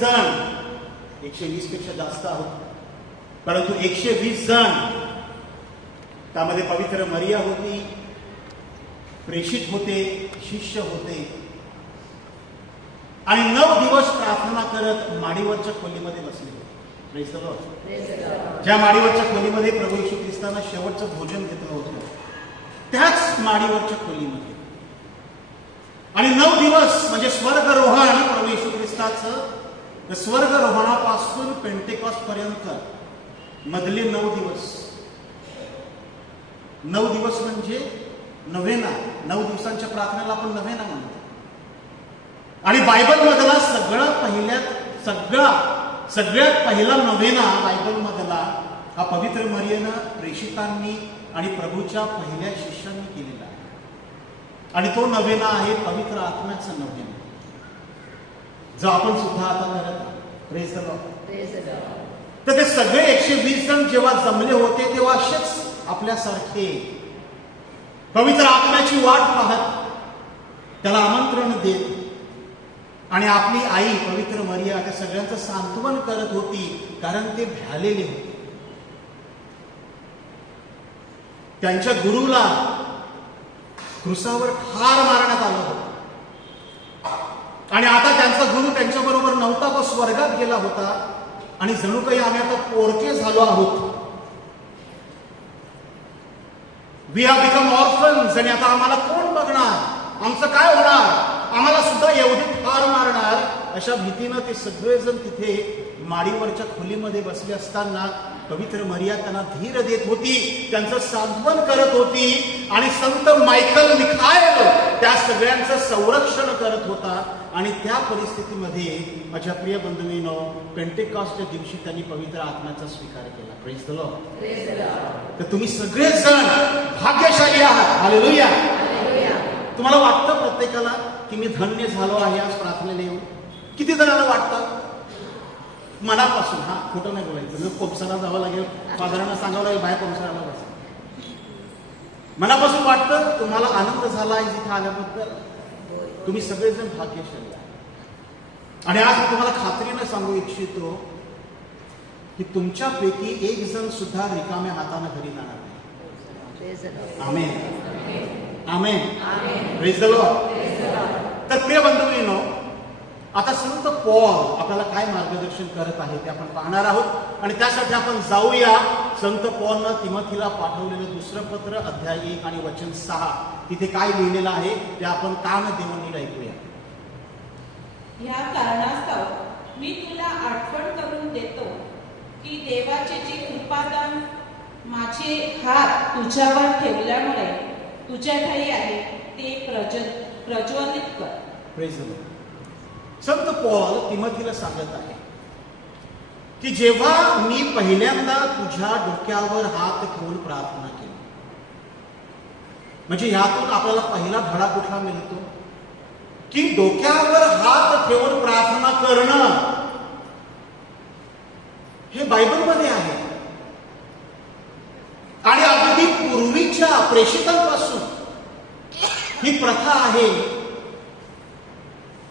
जण, 120 पेक्षा जास्त आहोत, परंतु 120 जण, त्यामध्ये पवित्र मरिया होती, प्रेषित होते, शिष्य होते आणि 9 दिवस प्रार्थना करत माडीवरच्या खोलीमध्ये बसले होते. Praise the Lord. ज्या माडीवरच्या खोलीमध्ये प्रभू येशू ख्रिस्तांना शेवटचं भोजन घेतलं होतं, त्याच माडीवरच्या खोलीमध्ये. आणि 9 दिवस म्हणजे स्वर्गरोहण, प्रभू येशू ख्रिस्ताचं स्वर्गरोहणापासून पेंटेकॉस्ट पर्यंत मधले 9 दिवस. 9 दिवस म्हणजे नव्हेना. 9 दिवसांच्या प्रार्थनेला आपण नव्हेना म्हणतो. आणि बायबल मधला सगळ्यात पहिला नव्हेना बायबल मधला हा पवित्र मरियेनं, प्रेषितांनी आणि प्रभूच्या पहिल्या शिष्यांनी केलेला आहे. आणि तो नव्हेना आहे पवित्र आत्म्याचा नव्हेना, जो आपण सुद्धा आता करत आहोत. Praise the lord. तर ते सगळे 120 जण जेव्हा जमले होते, तेव्हा असेच आपल्यासारखे पवित्र आत्म्याची वाट पाहत, त्याला आमंत्रण देत, आणि आपली आई पवित्र मरिया त्या सगळ्यांचं सांत्वन करत होती, कारण ते भ्यालेले होते. त्यांच्या गुरुला क्रुसावर ठार मारण्यात आलं होतं आणि आता त्यांचा गुरु त्यांच्याबरोबर नव्हता, तो स्वर्गात गेला होता. आणि जणू काही आम्ही आता पोरके झालो आहोत. We have become orphans. आणि आता आम्हाला कोण बघणार, आमचं काय होणार, आम्हाला सुद्धा एवढी ठार मारणार, अशा भीतीनं ते सगळेजण तिथे माडीवरच्या खोलीमध्ये बसले असताना पवित्र मरिया त्यांना धीर देत होती, त्यांचं सांत्वन करत होती. आणि संत मायकल मिखायल त्या सगळ्यांचं संरक्षण करत होता. आणि त्या परिस्थितीमध्ये माझ्या प्रिय बंधूंनो, पेंटेकॉस्टच्या दिवशी त्यांनी पवित्र आत्म्याचा स्वीकार केला. Praise the lord. तर तुम्ही सगळेच जण भाग्यशाली आहात. हालेलुया. तुम्हाला वाटतं प्रत्येकाला की मी धन्य झालो आहे आज प्रार्थनेला येऊन? किती जणांना वाटतं? मनापासून. हा, खोटं नाही बोलायचं. कोपसाला जावं लागेल, फादरांना सांगावं लागेल बाहेर कोपसाला बस. मनापासून वाटतं तुम्हाला आनंद झाला आहे जिथे आल्याबद्दल? तुम्ही सगळेजण भाग्यशाली आहात. आणि आज मी तुम्हाला खात्रीनं सांगू इच्छितो की तुमच्यापैकी एक जण सुद्धा रिकाम्या हाताने घरी जाणार नाही. Amen. Amen. Praise the lord. तर प्रिय बंधूंनो, आता संत पॉल आपल्याला काय मार्गदर्शन करत आहे ते आपण पाहणार आहोत. आणि त्यासाठी आपण जाऊया संत पॉलनं तिमोथीला पाठवलेलं दुसरं पत्र, अध्याय 1 आणि वचन 6. तिथे काय लिहिलेलं आहे ते आपण कान देऊन नीट ऐकूया. या कारणास्तव मी तुला आठवण करून देतो की देवाचे जे कृपादान माझे हात तुझ्यावर ठेवल्यामुळे तुझ्या ठाई आहे ते प्रज्वलित कर. Praise the Lord. Sant Paul तिमोथीला सांगत आहे की जेव्हा मी पहिल्यांदा तुझ्या डोक्यावर हात ठेवून प्रार्थना केली, म्हणजे यातून आपल्याला पहिला धडा कुठला मिळतो की डोक्यावर हात ठेवून प्रार्थना करणं हे बायबलमध्ये आहे. आणि अगदी पूर्वीच्या प्रेषितांपासून ही प्रथा आहे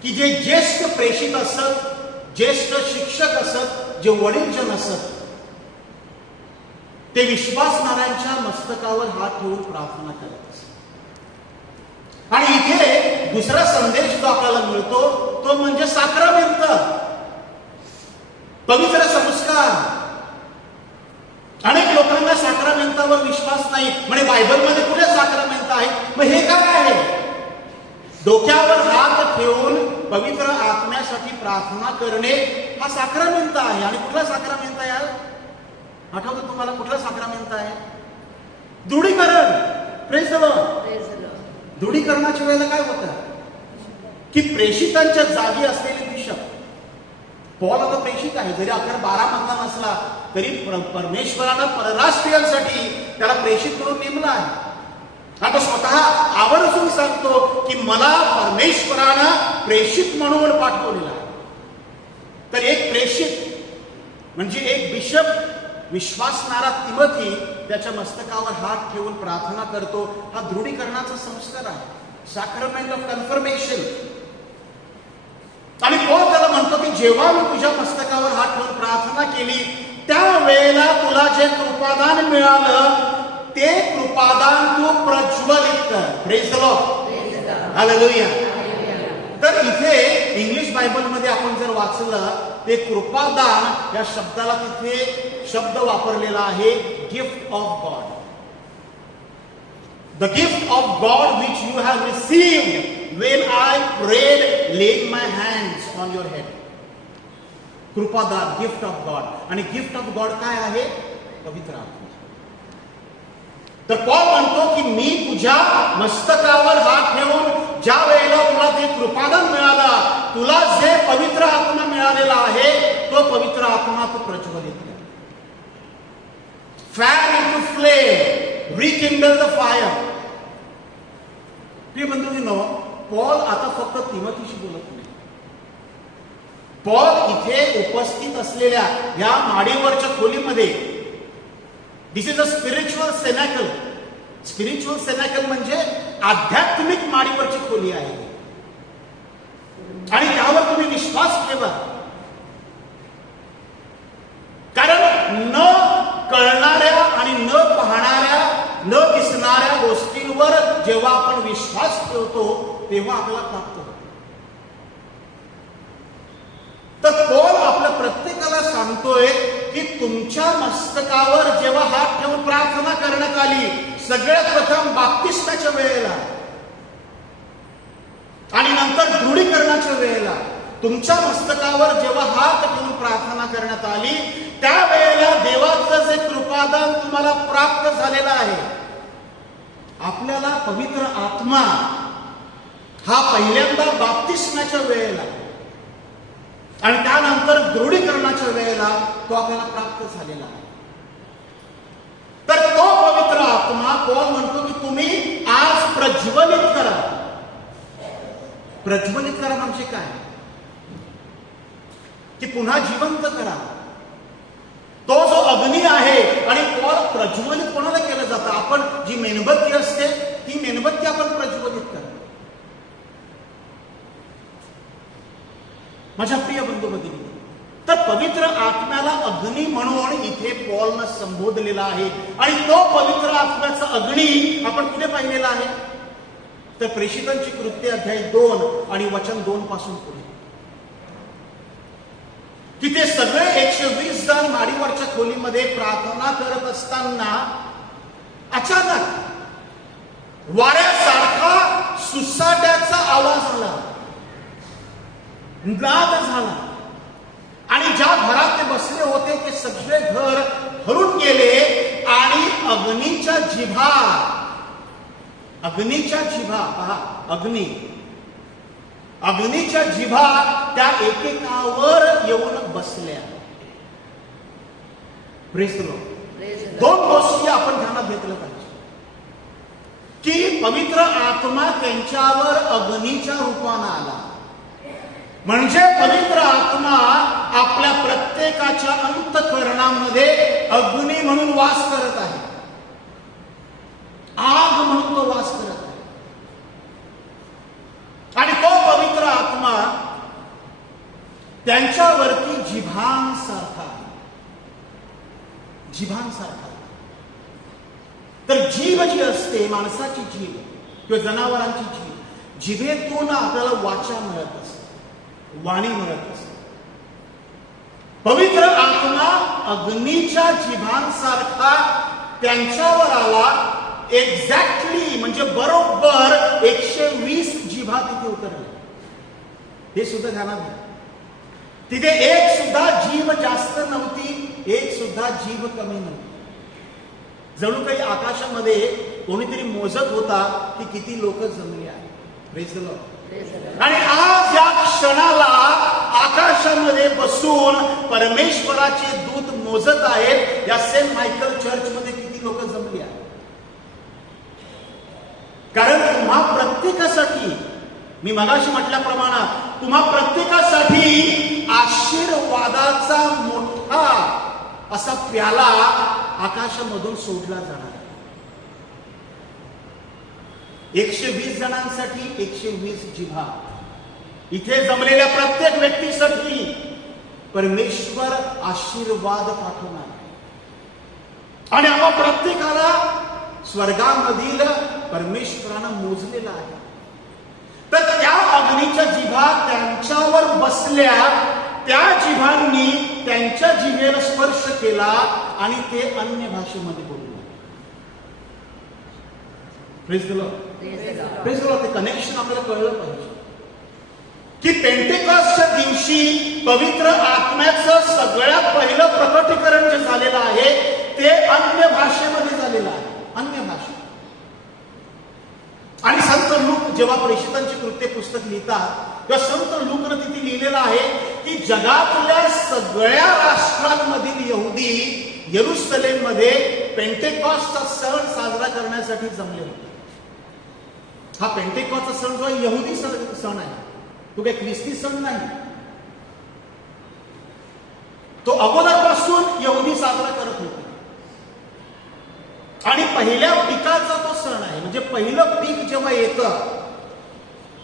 की जे ज्येष्ठ प्रेषित असत, ज्येष्ठ शिक्षक असत, जे वडीलजन असत, ते विश्वासणाऱ्यांच्या मस्तकावर हात ठेवून प्रार्थना करत असत. आणि इथे दुसरा संदेश जो आपल्याला मिळतो तो म्हणजे साक्रामेंट, पवित्र संस्कार. अनेक लोकांना साक्रामेंटावर विश्वास नाही. म्हणजे बायबलमध्ये कुठे साक्रामेंट आहे? मग हे काय आहे? डोक्यावर हात ठेवून पवित्र आत्म्यासाठी प्रार्थना करणे हा साक्रामेंट आहे. आणि कुठला साक्रामेंट आहे? आठवतं तुम्हाला कुठला साक्रामेंट आहे? दृढीकरण. Praise the lord. दृढीकरणाच्या वेळेला काय होतं की प्रेषितांच्या जागी असलेले बिशप, पॉल आता प्रेषित आहे, जरी अखेर 12 मधला नसला तरी परमेश्वरानं परराष्ट्रीयांसाठी त्याला प्रेषित म्हणून नेमलं आहे. आता स्वतः आवर्जून सांगतो की मला परमेश्वरानं प्रेषित म्हणून पाठवलेला आहे. तर एक प्रेषित म्हणजे एक बिशप, विश्वासणारा तिमोथी त्याच्या मस्तकावर हात ठेवून प्रार्थना करतो. हा दृढीकरणाचा संस्कार आहे, सॅक्रमेंट ऑफ कन्फर्मेशन. आणि पॉल त्याला म्हणतो की जेव्हा मी तुझ्या मस्तकावर हात ठेवून प्रार्थना केली त्यावेळेला तुला जे कृपादान मिळालं ते कृपादान तू प्रज्वलित कर. Praise the lord. हालेलुया. तर इथे इंग्लिश बायबल मध्ये आपण जर वाचलं ते कृपादान या शब्दाला तिथे शब्द वापरलेला आहे gift of God. The gift of God which you have received when I prayed, laid my hands on your head. कृपादान, गिफ्ट ऑफ गॉड. आणि गिफ्ट ऑफ गॉड काय आहे? पवित्र आत्मा. तर पॉल म्हणतो की मी तुझ्या मस्तकावर हात ठेवून ज्या वेळेला तुला ते कृपादान मिळाला, तुला जे पवित्र आत्मा मिळालेला आहे तो पवित्र आत्मा तू प्रज्वलित कर. Fan into flame, rekindle the fire. प्रिय बंधूंनो, पॉल आता फक्त तिमोथीशी बोलत नाही. पॉल इथे उपस्थित असलेल्या या माडीवरच्या खोलीमध्ये दिस इज अ स्पिरिच्युअल सेनॅकल. स्पिरिच्युअल सेनॅकल म्हणजे आध्यात्मिक माडीवरची खोली आहे आणि त्यावर तुम्ही विश्वास ठेवा. कारण न कळणाऱ्या आणि न पाहणाऱ्या न दिसणाऱ्या गोष्टींवर जेव्हा आपण विश्वास ठेवतो तेव्हा आपल्याला प्राप्त होतो. तर पॉल आपल्या प्रत्येकाला सांगतोय की तुमच्या मस्तकावर जेव्हा हात ठेवून प्रार्थना करण्यात आली सगळ्यात प्रथम बाप्तिस्माच्या वेळेला आणि नंतर दृढीकरणाच्या वेळेला तुमच्या मस्तकावर जेव्हा हात ठेवून प्रार्थना करण्यात आली त्यावेळेला देवाचं जे कृपादान तुम्हाला प्राप्त झालेलं आहे. आपल्याला पवित्र आत्मा हा पहिल्यांदा बाप्तिस्माच्या वेळेला आणि त्यानंतर दृढीकरणाच्या वेळेला तो आपल्याला प्राप्त झालेला आहे. तर तो पवित्र आत्मा पॉल म्हणतो की तुम्ही आज प्रज्वलित करा. प्रज्वलित करा म्हणजे काय? की पुन्हा जिवंत करा. तो जो अग्नी आहे आणि पॉल प्रज्वलित कोणाला केलं जातं? आपण जी मेणबत्ती असते ती मेणबत्ती आपण प्रज्वलित करा. माझ्या प्रिय बंधू भगिनी, तर पवित्र आत्म्याला अग्नी म्हणून इथे पॉलनं संबोधलेला आहे आणि तो पवित्र आत्म्याचा अग्नी आपण कुठे पाहिलेला आहे? तर प्रेषितांची कृत्य अध्याय 2 आणि वचन 2 पासून पुढे की ते सगळे 120 जण माडीवरच्या खोलीमध्ये प्रार्थना करत असताना अचानक वाऱ्यासारखा सुसाट्याचा आवाज आला, नाद झाला आणि ज्या घरात ते बसले होते ते सगळे घर हरून गेले आणि अग्नीच्या जिभा पहा, अग्नीच्या जिभा त्या एकेकावर येऊन बसल्या. Praise the Lord. दोन गोष्टी आपण ध्यानात घेतल्या पाहिजे की पवित्र आत्मा त्यांच्यावर अग्नीच्या रूपाने आला म्हणजे पवित्र आत्मा आपल्या प्रत्येकाच्या अंतःकरणामध्ये अग्नी म्हणून वास करत आहे, आग म्हणून तो वास करत आहे. आणि तो पवित्र आत्मा त्यांच्यावरती जिभांसारखा. तर जीभ जी असते, माणसाची जीभ किंवा जनावरांची जीभ, जिभेतून आपल्याला वाचा मिळत असते, वाणी मिळत असते. पवित्र आत्मा अग्नीच्या जिभांसारखा त्यांच्यावर आला. एक्झॅक्टली म्हणजे बरोबर 120 जिभा तिथे उतरल्या. हे सुद्धा ध्यानात घ्या. तिथे एक सुद्धा जीभ जास्त नव्हती, एक सुद्धा जीभ कमी नव्हती. जणू काही आकाशामध्ये कोणीतरी मोजत होता की किती लोक जमली आहेत. Praise the Lord. आणि आज या क्षणाला आकाशामध्ये बसून परमेश्वराचे दूत मोजत आहेत या सेंट मायकल चर्च मध्ये किती लोक जमली आहेत. कारण तुम्हा प्रत्येकासाठी, मी मगाशी म्हटल्याप्रमाणे तुम्हा प्रत्येकासाठी आशीर्वादाचा मोठा असा प्याला आकाशामधून सोडला जाणार. 120 जणांसाठी 120 जिभा. इथे जमलेल्या प्रत्येक व्यक्तीसाठी परमेश्वर आशीर्वाद पाठवणार आणि आम्हा प्रत्येकाला स्वर्गामधील परमेश्वरानं मोजलेलं आहे. तर त्या अग्नीच्या जिभा त्यांच्यावर बसल्या, त्या जिभांनी त्यांच्या जिभेला स्पर्श केला आणि ते अन्य भाषेमध्ये बोलले. Praise the Lord. Praise the Lord. ते कनेक्शन आपल्याला कळलं पाहिजे की पेंटेकॉस्टच्या दिवशी पवित्र आत्म्याचं सगळ्यात पहिलं प्रकटीकरण जे झालेलं आहे ते अन्य भाषेमध्ये झालेलं आहे. अन्य भाषा. आणि संत लूक जेव्हा प्रेषितांची कृत्ये पुस्तक लिहितात तेव्हा संत लूकनं तिथे लिहिलेलं आहे की जगातल्या सगळ्या राष्ट्रांमधील यहुदी येरुशलेम मध्ये पेंटेकॉस्टचा सण साजरा करण्यासाठी जमले होते. हा पेंटेकॉस्टचा सण जो यहुदी सण आहे, तो काही ख्रिस्ती सण नाही. तो अगोदरपासून यहुदी साजरा करत होते आणि पहिल्या पिकाचा तो सण आहे. म्हणजे पहिलं पीक जेव्हा येतं,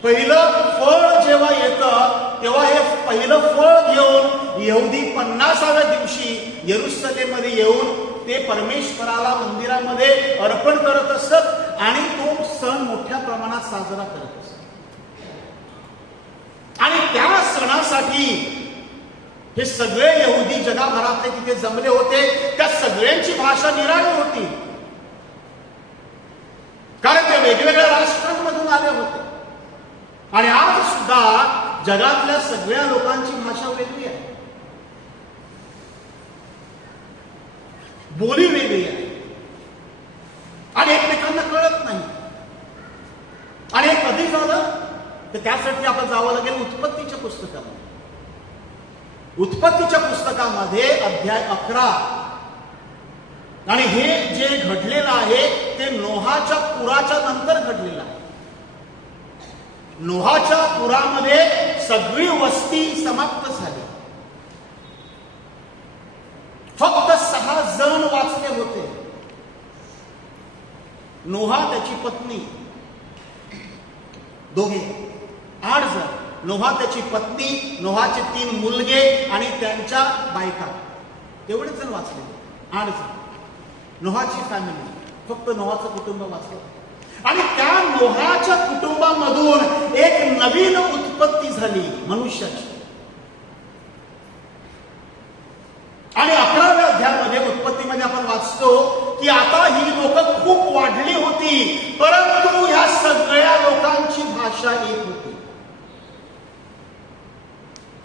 पहिलं फळ जेव्हा येतं, तेव्हा हे पहिलं फळ घेऊन यहुदी 50व्या दिवशी येरुशलेममध्ये येऊन ते परमेश्वराला मंदिरामध्ये अर्पण करत असत आणि तो सण मोठ्या प्रमाणात साजरा करत असत. आणि त्या सणासाठी हे सगळे यहुदी जगभरातले तिथे जमले होते. त्या सगळ्यांची भाषा निराळी होती, कारण ते वेगवेगळ्या राष्ट्रांमधून आले होते. आणि आज सुद्धा जगातल्या सगळ्या लोकांची भाषा वेगळी आहे, बोली वेगळी आहे आणि एकमेकांना कळत नाही. आणि हे कधी झालं तर त्यासाठी आपण जावं लागेल उत्पत्तीच्या पुस्तकामध्ये. उत्पत्तीच्या पुस्तकामध्ये अध्याय 11 आणि हे जे घडलेलं आहे ते नोहाच्या पुराच्या नंतर घडलेलं आहे. नोहाच्या पुरामध्ये सगळी वस्ती समाप्त झाली. फक्त 6 जण वाचले होते. नोहा, त्याची पत्नी, दोघे 8 जण. नोहा, त्याची पत्नी, नोहाचे 3 मुलगे आणि त्यांच्या बायका, एवढेच जण वाचले. 8 जण. नोहाची फॅमिली, फक्त नोहाचं कुटुंब वाचलं. आणि त्या नोहाच्या कुटुंबामधून एक नवीन उत्पत्ती झाली मनुष्याची. आणि 11व्या अध्यायामध्ये उत्पत्तीमध्ये आपण वाचतो की आता ही लोक खूप वाढली होती, परंतु ह्या सगळ्या लोकांची भाषा एक होती.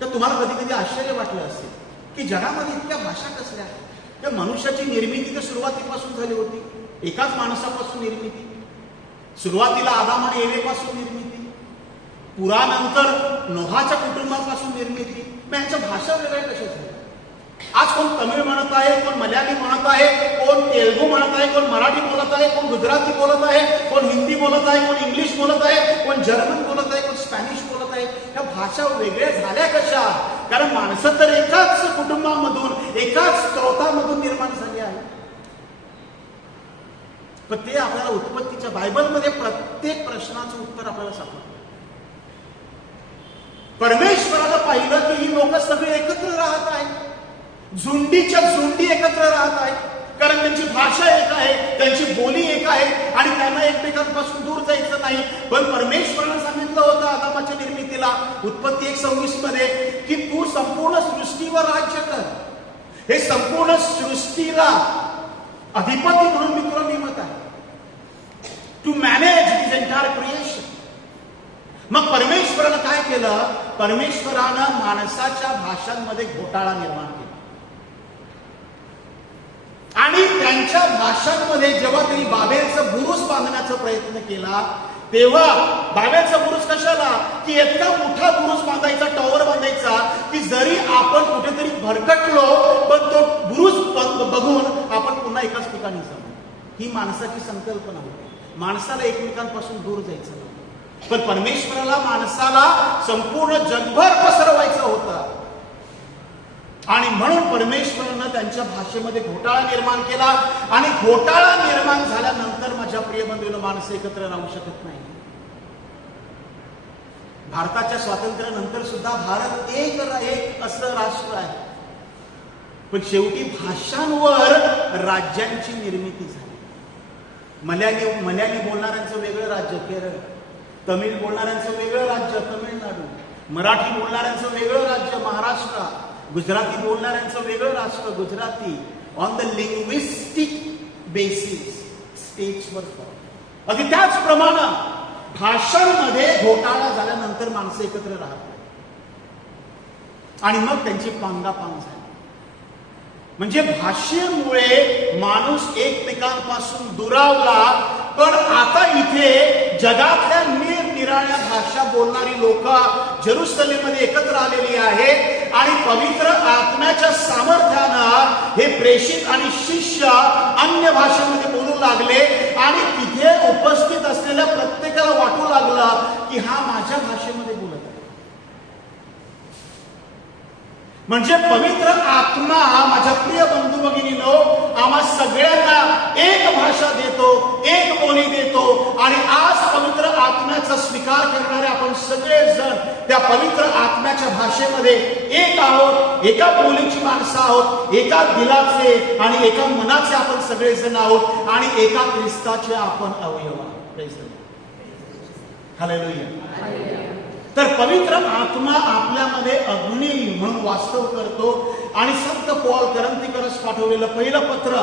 तर तुम्हाला कधी कधी आश्चर्य वाटलं असेल की जगामध्ये इतक्या भाषा कसल्या आहेत. त्या मनुष्याची निर्मिती तर सुरुवातीपासून झाली होती. एकाच माणसापासून निर्मिती. सुरुवातीला आदाम आणि एवेपासून निर्मिती, पुरानंतर नोहाच्या कुटुंबापासून निर्मिती. मग यांच्या भाषा वेगळ्या कशा झाल्या. आज कोण तमिळ म्हणत आहे, कोण मल्याळी म्हणत आहे, कोण तेलुगू म्हणत आहे, कोण मराठी बोलत आहे, कोण गुजराती बोलत आहे, कोण हिंदी बोलत आहे, कोण इंग्लिश बोलत आहे, कोण जर्मन बोलत आहे, कोण स्पॅनिश बोलत आहे. ह्या भाषा वेगळ्या झाल्या कशा. कारण माणसं तर एकाच कुटुंबामधून, एकाच स्त्रोतामधून निर्माण झाली आहे. पण ते आपल्याला उत्पत्तीच्या बायबलमध्ये प्रत्येक प्रश्नाचं उत्तर आपल्याला सापडतं. परमेश्वराला पाहिलं की ही लोक सगळे एकत्र राहत आहेत, झुंडीच्या झुंडी एकत्र राहत आहेत, कारण त्यांची भाषा एक आहे, त्यांची बोली एक आहे आणि त्यांना एकमेकांपासून दूर जायचं नाही. पण परमेश्वरानं सांगितलं होतं आदामाच्या निर्मितीला उत्पत्ती 1:26 मध्ये की तू संपूर्ण सृष्टीवर राज्य कर. हे संपूर्ण सृष्टीला अधिपती म्हणून मी तुला नेमत आहे, to manage this entire creation. मग परमेश्वरानं काय केलं. परमेश्वरानं माणसाच्या भाषांमध्ये घोटाळा निर्माण केला आणि त्यांच्या भाषांमध्ये जेव्हा त्यांनी बाबेलचं बुरुज बांधण्याचा प्रयत्न केला तेव्हा बाबेलचा बुरुज कशाला की इतका मोठा बुरुज बांधायचा, टॉवर बांधायचा की जरी आपण कुठेतरी भरकटलो पण तो बुरुज बघून आपण पुन्हा एकाच ठिकाणी जाऊ. ही माणसाची संकल्पना होती. माणसाला एकमेकांपासून दूर जायचं नव्हतं. पण परमेश्वराला माणसाला संपूर्ण जगभर पसरवायचं होतं आणि म्हणून परमेश्वरानं त्यांच्या भाषेमध्ये घोटाळा निर्माण केला. आणि घोटाळा निर्माण झाल्यानंतर माझ्या प्रिय बंधूंनो, माणसं एकत्र राहू शकत नाही. भारताच्या स्वातंत्र्यानंतर सुद्धा भारत एक असं राष्ट्र आहे. पण शेवटी भाषांवर राज्यांची निर्मिती झाली. मल्याळी बोलणाऱ्यांचं वेगळं राज्य केरळ, तमिळ बोलणाऱ्यांचं वेगळं राज्य तमिळनाडू, मराठी बोलणाऱ्यांचं वेगळं राज्य महाराष्ट्र, गुजराती बोलणाऱ्यांचं वेगळं राष्ट्र Gujarati. On the linguistic basis स्टेट्सवर फॉल. अगदी त्याचप्रमाणे भाषांमध्ये घोटाळा झाल्यानंतर माणसं एकत्र राहत नाही आणि मग त्यांची पांगापांग झाली. म्हणजे भाषेमुळे माणूस एकमेकांपासून दुरावला. पण आता इथे जगातल्या निरनिराळ्या भाषा बोलणारी लोक जेरुसलेममध्ये एकत्र आलेली आहेत आणि पवित्र आत्म्याच्या सामर्थ्यानं हे प्रेषित आणि शिष्य अन्य भाषेमध्ये बोलू लागले आणि तिथे उपस्थित असलेल्या प्रत्येकाला वाटू लागलं की हा माझ्या भाषेमध्ये बोलत आहे. म्हणजे पवित्र आत्मा माझ्या प्रिय बंधू भगिनींनो आम्हा सगळ्यांना एक भाषा देतो, एक बोली देतो आणि आज पवित्र आत्म्याचा स्वीकार करणारे आपण सगळेजण त्या पवित्र आत्म्याच्या भाषेमध्ये एक आहोत, एका बोलीची माणसं आहोत, एका दिलाचे आणि एका मनाचे आपण सगळेजण आहोत आणि एका ख्रिस्ताचे आपण अवयव आहोत. हालेलुया. तर पवित्र आत्मा आपल्यामध्ये अग्नी म्हणून वास्तव करतो आणि संत पौल करंथीकरस पाठवलेलं पहिलं पत्र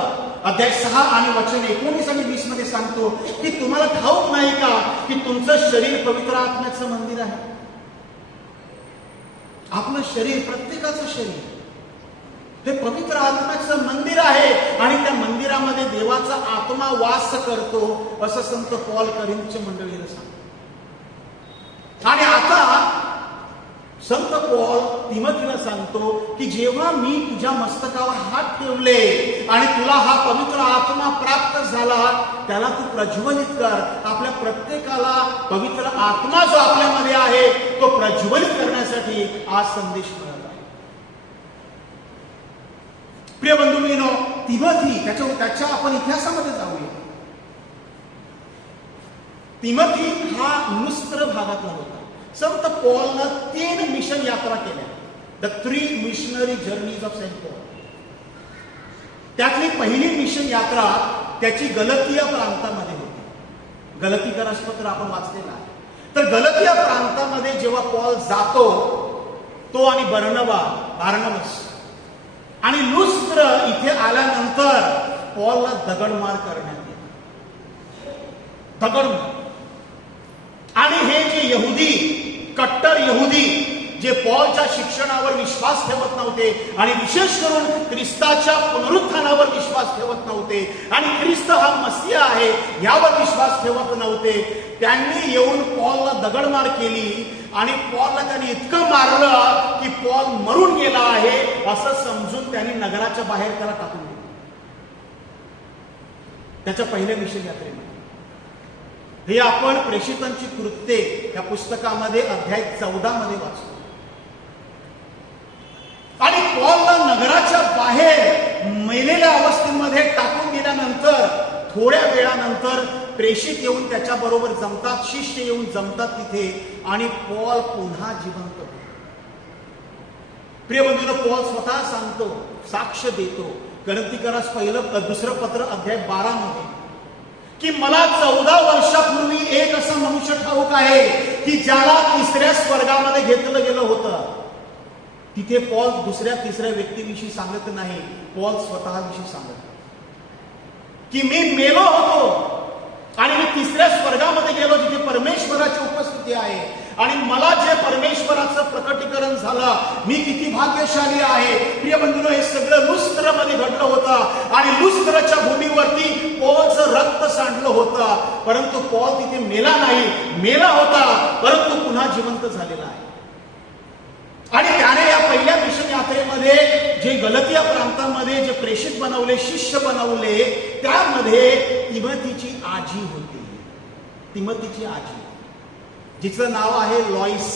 अध्याय 6 आणि वचन 19 आणि 20 मध्ये सांगतो की तुम्हाला ठाऊक नाही का की तुमचं शरीर पवित्र आत्म्याचं मंदिर आहे. आपलं शरीर, प्रत्येकाचं शरीर हे पवित्र आत्म्याचं मंदिर आहे आणि त्या मंदिरामध्ये देवाचा आत्मा वास करतो असं संत पौल करंथीच्या मंडळीला सांगतो. आणि आता संत पौल तिमोथीला सांगतो की जेव्हा मी तुझ्या मस्तकावर हात ठेवले आणि तुला हा पवित्र आत्मा प्राप्त झाला त्याला तू प्रज्वलित कर. आपल्या प्रत्येकाला पवित्र आत्मा जो आपल्यामध्ये आहे तो प्रज्वलित करण्यासाठी आज संदेश मिळत आहे. प्रिय बंधूंनो, तिमोथी त्याच्या आपण इतिहासामध्ये जाऊया. तिमोथी हा नुस्त्र भागातला होता. संत पौलनं 3 मिशन यात्रा केल्या, the 3 missionary journeys of Saint Paul. त्यातली पहिली मिशन यात्रा त्याची गलतिया प्रांतामध्ये होती. गलतीकरस पत्र आपण वाचलेलं आहे. तर गलतिया प्रांतामध्ये जेव्हा पौल जातो तो आणि बार्नबास आणि लुस्त्र इथे आल्यानंतर पौलला दगडमार करण्यात येते. दगडमार. आणि हे जे यहुदी, कट्टर यहुदी जे पौलच्या शिक्षणावर विश्वास ठेवत नव्हते आणि विशेष करून ख्रिस्ताच्या पुनरुत्थानावर विश्वास ठेवत नव्हते आणि ख्रिस्त हा मसीहा आहे यावर विश्वास ठेवत नव्हते, त्यांनी येऊन पौलला दगडमार केली आणि पौलला त्यांनी इतकं मारलं की पौल मरून गेला आहे असं समजून त्यांनी नगराच्या बाहेर त्याला टाकून दिलं. त्याच्या पहिल्या मिशन यात्रेमध्ये हे आपण प्रेषितांची कृत्ये या पुस्तकामध्ये अध्याय 14 मध्ये वाचतो. आणि पौलला नगराच्या बाहेर मेलेल्या अवस्थेमध्ये टाकून दिल्यानंतर थोड्या वेळानंतर प्रेषित येऊन त्याच्या बरोबर जमतात, शिष्य येऊन जमतात तिथे आणि पौल पुन्हा जिवंत होतो. प्रिय बंधूंनो, पौल स्वतः सांगतो, साक्ष देतो करंथीकरस दुसरं पत्र अध्याय 12 मध्ये की मला 14 वर्षापूर्वी एक असा मनुष्य ठाऊक आहे की ज्याला 3ऱ्या स्वर्गामध्ये घेतलं गेलं होतं. तिथे पौल दुसऱ्या तिसऱ्या व्यक्तीविषयी सांगत नाही, पौल स्वतःविषयी सांगत की मी मेलो होतो आणि मी 3ऱ्या स्वर्गामध्ये गेलो जिथे परमेश्वराची उपस्थिती आहे आणि मला जे परमेश्वराचं प्रकटीकरण झालं, मी किती भाग्यशाली आहे. प्रिय बंधूंनो, हे सगळं लुस्त्रमध्ये घडलं होतं आणि लुस्त्रच्या भूमीवरती पौलचं रक्त सांडलं होतं. परंतु पौल तिथे मेला नाही, मेला होता परंतु पुन्हा जिवंत झालेला आहे. आणि त्याने या पहिल्या मिशन यात्रेमध्ये जे गलतिया प्रांतामध्ये जे प्रेषित बनवले, शिष्य बनवले, त्यामध्ये तिमोथीची आजी होती. तिमोथीची आजी जिचं नाव आहे लॉईस.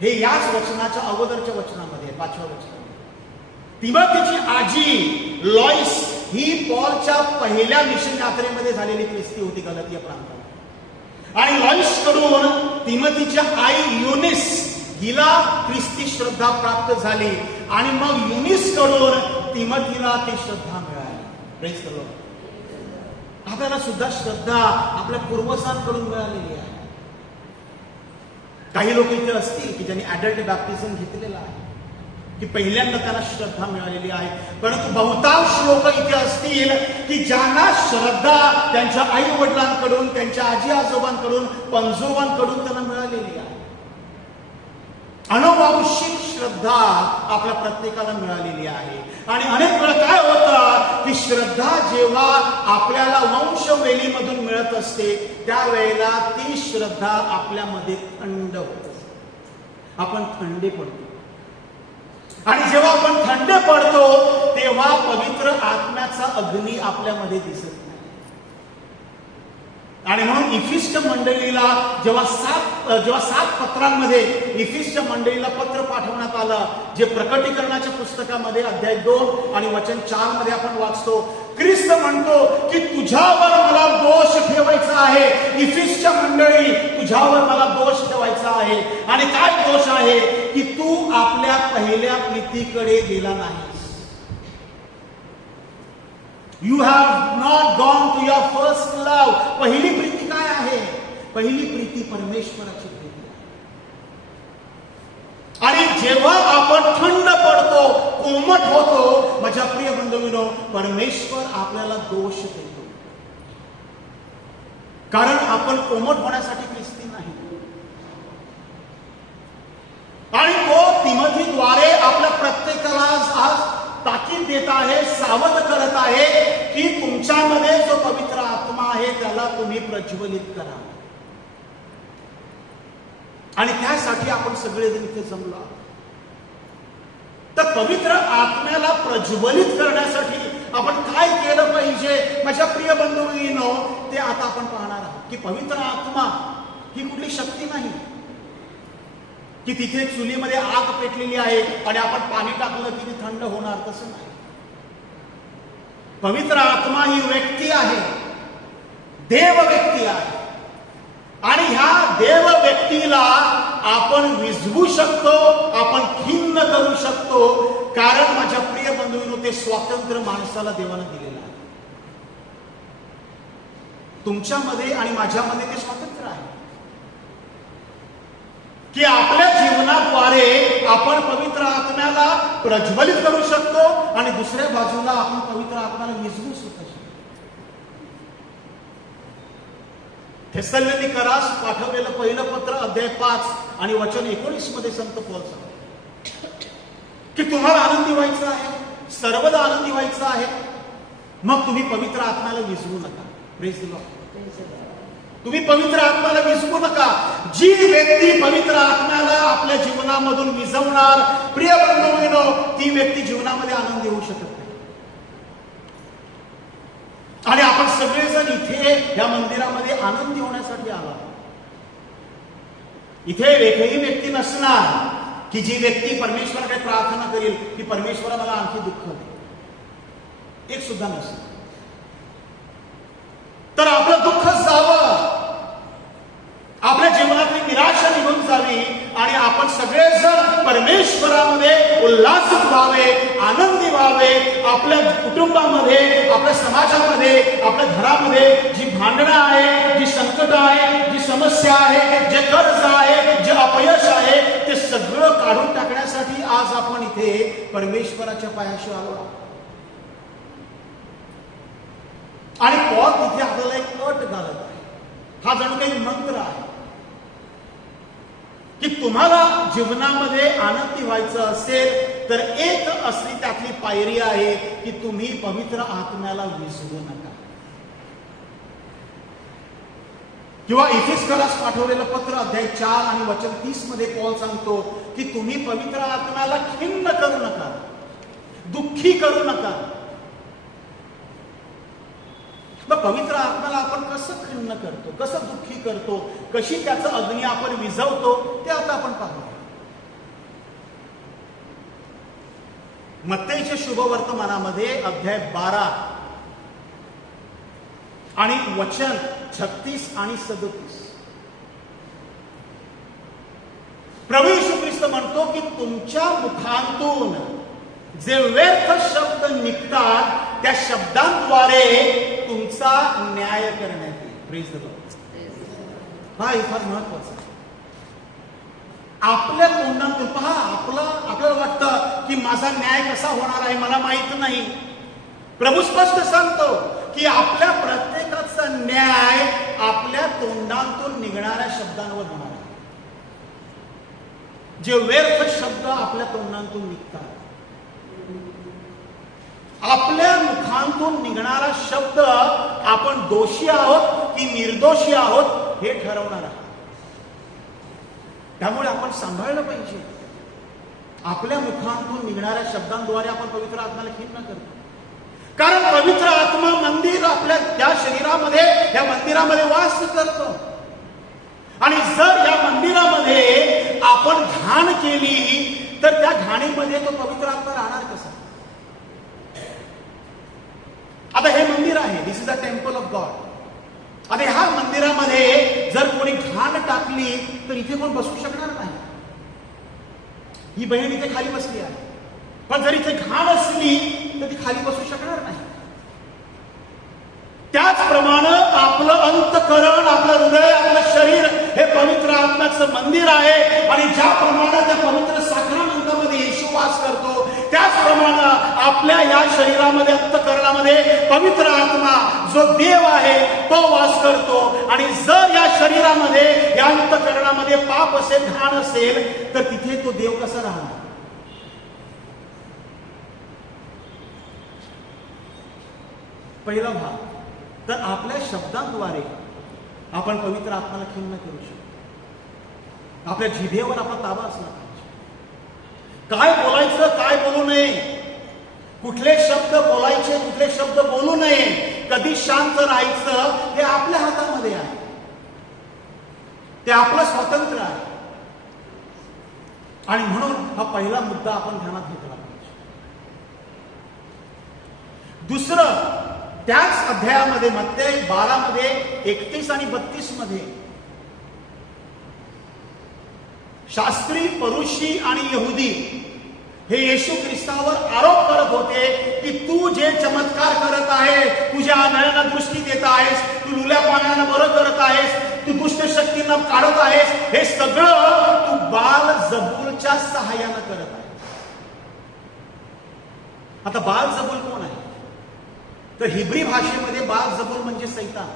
हे याच वचनाच्या अगोदरच्या वचनामध्ये 5व्या वचनामध्ये तिमोथीची आजी लॉईस ही पौलच्या पहिल्या मिशन यात्रेमध्ये झालेली ख्रिस्ती होती गलतिया प्रांतात. आणि लॉईस कडून तिमोथीच्या आई युनिस हिला ख्रिस्ती श्रद्धा प्राप्त झाली आणि मग युनिस कडून तिमोथीला ती श्रद्धा मिळाली. Praise the Lord. आपल्याला सुद्धा श्रद्धा आपल्या पूर्वजांकडून मिळालेली आहे. काही लोक इथे असतील की ज्यांनी ऍडल्ट बॅप्टिझम घेतलेलं आहे, की पहिल्यांदा त्यांना श्रद्धा मिळालेली आहे. परंतु बहुतांश लोक इथे असतील की ज्यांना श्रद्धा त्यांच्या आई वडिलांकडून, त्यांच्या आजी आजोबांकडून, पणजोबांकडून त्यांना मिळालेली आहे. अनुवांशिक श्रद्धा आपल्या प्रत्येकाला मिळालेली आहे. आणि अनेक वेळा काय होतं की श्रद्धा जेव्हा आपल्याला वंशवेलीमधून मिळत असते त्यावेळेला ती श्रद्धा आपल्यामध्ये थंड होत असते. आपण थंडे पडतो. आणि जेव्हा आपण थंडे पडतो तेव्हा पवित्र आत्म्याचा अग्नी आपल्यामध्ये दिसत नाही. आणि म्हणून इफिसच्या मंडळीला जेव्हा सात पत्रांमध्ये इफिसच्या मंडळीला पत्र पाठवण्यात आलं, जे प्रकटीकरणाच्या पुस्तकामध्ये अध्याय 2 आणि वचन 4 मध्ये आपण वाचतो, ख्रिस्त म्हणतो की तुझ्यावर मला दोष ठेवायचा आहे. इफिसच्या मंडळी, तुझ्यावर मला दोष ठेवायचा आहे. आणि काय दोष आहे की तू आपल्या पहिल्या प्रीतीकडे गेला नाहीस. You have not gone to your first love. पहिली प्रीती काय आहे? पहिली प्रीती परमेश्वराची प्रीती आहे. आणि जेव्हा आपण थंड पडतो, कोमट होतो, माझ्या प्रिय बंधूंनो, परमेश्वर आपल्याला दोष देतो. कारण आपण कोमट होण्यासाठी ख्रिस्ती नाही. आणि तो तिमोथीद्वारे आपल्या प्रत्येकाला आज ताकीद देत आहे, सावध करत आहे की तुमच्यामध्ये जो पवित्र आत्मा आहे त्याला तुम्ही प्रज्वलित करा. आणि त्यासाठी आपण सगळेजण इथे जमलो आहोत. तर पवित्र आत्म्याला प्रज्वलित करण्यासाठी आपण काय केलं पाहिजे माझ्या प्रिय बंधूंनो, ते आता आपण पाहणार आहोत. की पवित्र आत्मा ही कुठली शक्ती नाही की तिथे चुलीमध्ये आग पेटलेली आहे आणि आपण पाणी टाकलं की ती थंड होणार, तसं नाही. पवित्र आत्मा ही व्यक्ती आहे, देव व्यक्ती आहे. आणि ह्या देव व्यक्तीला आपण विझवू शकतो, आपण खिन्न करू शकतो. कारण माझ्या प्रिय बंधूंनो, ते स्वातंत्र्य माणसाला देवानं दिलेलं आहे. तुमच्यामध्ये आणि माझ्यामध्ये ते स्वातंत्र्य आहे की आपल्या जीवनाद्वारे आपण पवित्र आत्म्याला प्रज्वलित करू शकतो आणि दुसऱ्या बाजूला आपण पवित्र आत्म्याला विझवू सुद्धा शकतो. थेसलोनिकरास पाठवलेलं पहिलं पत्र अध्याय 5 आणि वचन 19 मध्ये संत पौल सांगतात की तुम्हाला आनंदी व्हायचं आहे, सर्वदा आनंदी व्हायचं आहे, मग तुम्ही पवित्र आत्म्याला विझवू नका. Praise the Lord. तुम्ही पवित्र आत्म्याला विझवू नका. जी व्यक्ती पवित्र आत्म्याला आपल्या जीवनामधून विझवणार, प्रिय बंधूंनो, ती व्यक्ती जीवनामध्ये आनंदी होऊ शकत नाही. आणि आपण सगळेजण इथे या मंदिरामध्ये आनंदी होण्यासाठी आलो. इथे एकही व्यक्ती नसणार की जी व्यक्ती परमेश्वराकडे प्रार्थना करेल की परमेश्वरा मला आणखी दुःख दे. एक सुद्धा नसणार. तर आपलं दुःख जावं, आपल्या जीवनातली निराशा निघून जावी आणि आपण सगळेजण परमेश्वरामध्ये उल्हासित व्हावे, आनंदी व्हावे. आपल्या कुटुंबामध्ये, आपल्या समाजामध्ये, आपल्या घरामध्ये जी भांडणं आहे, जी संकट आहे, जी समस्या आहे, जे कर्ज आहे, जे अपयश आहे, ते सगळं काढून टाकण्यासाठी आज आपण इथे परमेश्वराच्या पायाशी आलो. आणि पॉल तिथे आपल्याला एक अट घालत आहे. हा जणू काही मंत्र आहे की तुम्हाला जीवनामध्ये आनंदी व्हायचं असेल तर एक असली त्यातली पायरी आहे की तुम्ही पवित्र आत्म्याला विसरू नका. किंवा इफिसकरास पाठवलेलं पत्र अध्याय 4 आणि वचन 30 मध्ये पॉल सांगतो की तुम्ही पवित्र आत्म्याला खिन्न करू नका, दुःखी करू नका. मग पवित्र आत्म्याला आपण कसं खिन्न करतो, कसं दुःखी करतो, कशी त्याचं अग्नी आपण विझवतो, ते आता आपण पाहूया. मत्तेच्या शुभवर्तमानामध्ये अध्याय 12 आणि वचन 36 आणि 37 प्रभू येशू ख्रिस्त म्हणतो की तुमच्या मुखांतून जे व्यर्थ शब्द निघतात त्या शब्दांद्वारे तुमचा न्याय करण्यात येईल. Praise the Lord. हा हे फार महत्वाचं आहे. आपल्या तोंडातून पहा, आपल्याला वाटतं की माझा न्याय कसा होणार आहे मला माहित नाही. प्रभू स्पष्ट सांगतो की आपल्या प्रत्येकाचा न्याय आपल्या तोंडातून निघणाऱ्या शब्दांवर होणार आहे. जे व्यर्थ शब्द आपल्या तोंडातून निघतात, आपल्या मुखांतून निघणारा शब्द आपण दोषी आहोत की निर्दोषी आहोत हे ठरवणार आहे. त्यामुळे आपण सांभाळलं पाहिजे. आपल्या मुखांतून निघणाऱ्या शब्दांद्वारे आपण पवित्र आत्म्याला खिन्न करतो. कारण पवित्र आत्मा मंदिर आपल्या त्या शरीरामध्ये, या मंदिरामध्ये वास करतो. आणि जर या मंदिरामध्ये आपण घाण केली तर त्या घाणीमध्ये तो पवित्र आत्मा राहणार कसा? आता हे मंदिर आहे, this is the temple of God. आता ह्या मंदिरामध्ये जर कोणी घाण टाकली तर इथे कोण बसू शकणार नाही. ही बहीण इथे खाली बसली आहे, पण जर इथे घाण असली तर ती खाली बसू शकणार नाही. त्याचप्रमाणे आपलं अंतःकरण, आपलं हृदय, आपलं शरीर हे पवित्र आत्म्याचं मंदिर आहे. आणि ज्याप्रमाणे त्या पवित्र साक्रामेंटामध्ये येशू वास करतो, त्याचप्रमाणे आपल्या या शरीरामध्ये, अंतःकरणामध्ये पवित्र आत्मा जो देव आहे तो वास करतो. आणि जर या शरीरामध्ये, या अंतःकरणामध्ये पाप असेल, घाण असेल तर तिथे तो देव कसा राहणार? पहिला भाग, तर आपल्या शब्दांद्वारे आपण पवित्र आत्म्याला खिन्न करू शकतो. आपल्या जिभेवर आपला ताबा असला पाहिजे. काय बोलायचं, काय बोलू नये, कुठले शब्द बोलायचे, कुठले शब्द बोलू नये, कधी शांत राहायचं हे आपल्या हातामध्ये आहे. ते आपलं स्वातंत्र्य आहे. आणि म्हणून हा पहिला मुद्दा आपण ध्यानात घेतला पाहिजे. दुसरं, त्याच अध्यायामध्ये मत्ते 12 मध्ये 31 आणि 32 मध्ये शास्त्री, परुषी आणि यहुदी हे येशू ख्रिस्तावर आरोप करत होते की तू जे चमत्कार करत आहे, तुझ्या आंधळ्यांना दृष्टी देत आहेस, तू लुल्या पाण्याला बरं करत आहेस, तू दुष्ट शक्तींना काढत आहेस, हे सगळं तू बाल जबूलच्या सहाय्यानं करत आहेस. आता बाल जबूल कोण आहे? तर हिब्री भाषेमध्ये बाल जबूल म्हणजे सैतान.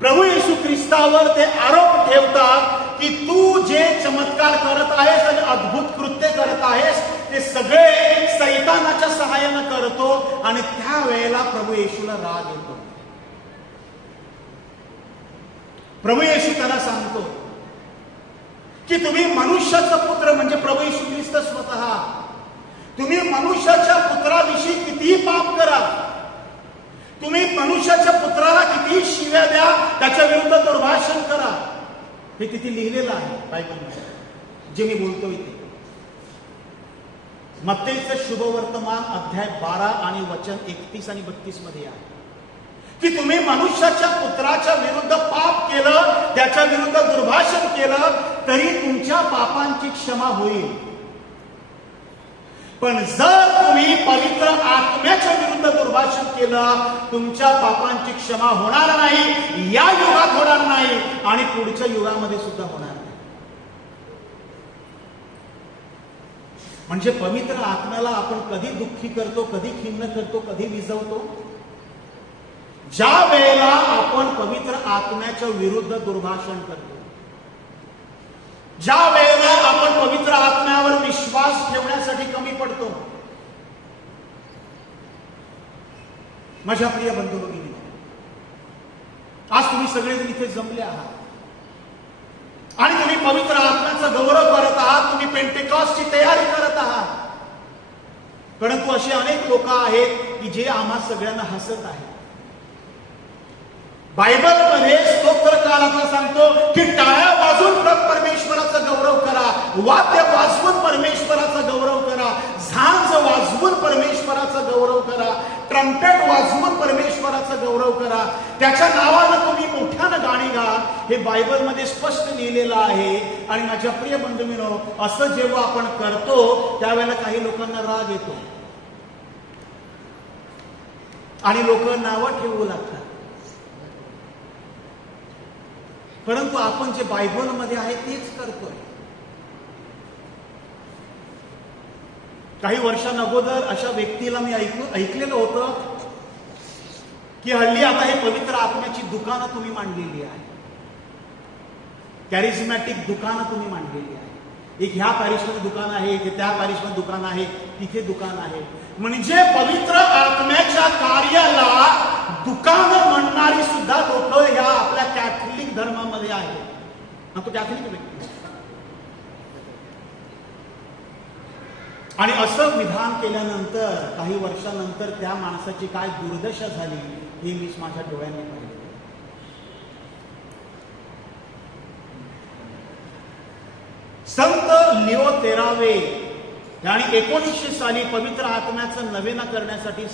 प्रभू येशू ख्रिस्तावर ते आरोप ठेवतात की तू जे चमत्कार करत आहेस आणि अद्भुत कृत्य करत आहेस ते सगळे सैतानाच्या सहाय्यानं करतो. आणि त्यावेळेला प्रभू येशूला राग येतो. प्रभू येशू त्याला सांगतो की तुम्ही मनुष्याचा पुत्र म्हणजे प्रभू येशू ख्रिस्त स्वतः, तुम्ही मनुष्याच्या पुत्राविषयी कितीही पाप करा, तुम्ही मनुष्याच्या पुत्राला कितीही शिव्या द्या, त्याच्या विरुद्ध दुर्भाषण करा, हे तिथे लिहिलेलं आहे बायबलमध्ये, जे मी बोलतो इथे. मत्तेचं शुभवर्तमान अध्याय 12 आणि वचन 31 आणि 32 मध्ये आहे की तुम्ही मनुष्याच्या पुत्राच्या विरुद्ध पाप केलं, त्याच्या विरुद्ध दुर्भाषण केलं तरी तुमच्या पापांची क्षमा होईल. पण जर तुम्ही पवित्र आत्म्याच्या विरुद्ध दुर्भाषण केलं, तुमच्या पापांची क्षमा होणार नाही, या युगात होणार नाही आणि पुढच्या युगामध्ये सुद्धा होणार नाही. म्हणजे पवित्र आत्म्याला आपण कधी दुःखी करतो, कधी खिन्न करतो, कधी विजवतो? ज्या वेळेला आपण पवित्र आत्म्याच्या विरुद्ध दुर्भाषण करतो, ज्या वेळेला आपण पवित्र आत्म्यावर विश्वास ठेवण्यासाठी कमी पडतो. माझ्या प्रिय बंधू भगिनी, आज तुम्ही सगळेजण इथे जमले आहात आणि तुम्ही पवित्र आत्म्याचा गौरव करत आहात, तुम्ही पेंटेकॉस्टची तयारी करत आहात. परंतु असे अनेक लोक आहेत की जे आम्हा सगळ्यांना हसत आहेत. बायबलमध्ये स्तोत्रकाराचा सांगतो की टाळ्या वाजवून परमेश्वराचा गौरव करा, वाद्य वाजवून परमेश्वराचा गौरव करा, झांज वाजवून परमेश्वराचा गौरव करा, ट्रम्पेट वाजवून परमेश्वराचा गौरव करा, त्याच्या नावानं तुम्ही मोठ्यानं गाणी गा, हे बायबलमध्ये स्पष्ट लिहिलेलं आहे. आणि माझ्या प्रिय बंधूंनो, असं जेव्हा आपण करतो त्यावेळेला काही लोकांना राग येतो आणि लोक नावं ठेवू लागतात. परंतु आपण जे बायबलमध्ये आहे तेच करतोय. काही वर्षांअगोदर अशा व्यक्तीला मी ऐकलेलं होतं की हल्ली आता हे पवित्र आत्म्याची दुकानं तुम्ही मांडलेली आहे, कॅरिझमॅटिक दुकानं तुम्ही मांडलेली आहे. एक ह्या पॅरिसमध्ये दुकान आहे, एक त्या पॅरिसमध्ये दुकान आहे, तिथे दुकान आहे. म्हणजे पवित्र आत्म्याच्या कार्याला दुकान म्हणणारी सुद्धा लोक ह्या आपल्या कॅथलिक धर्मामध्ये आहेत. तो कॅथलिक व्यक्ती आणि असं विधान केल्यानंतर काही वर्षानंतर त्या माणसाची काय दुर्दशा झाली हे मी माझ्या डोळ्यांनी पाहिले. संत लिओ 13वे यांनी 1900 साली पवित्र आत्म्याचं नवेना करण्यासाठी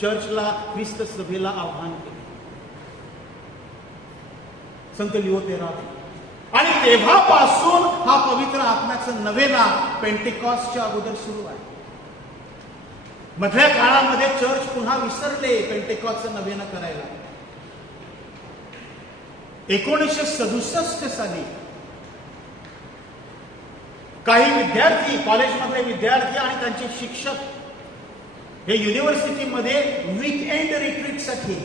चर्चला, ख्रिस्त सभेला आव्हान केले. संत लिओ 13वे. आणि तेव्हापासून हा पवित्र आत्म्याचं नवेना पेंटेकॉस्टच्या अगोदर सुरू आहे. मधल्या काळामध्ये चर्च पुन्हा विसरले पेंटेकॉस्टचं नवेना करायला. 1967 साली काही विद्यार्थी, कॉलेजमधले विद्यार्थी आणि त्यांचे शिक्षक हे युनिव्हर्सिटीमध्ये वीकेंड रिट्रीटसाठी,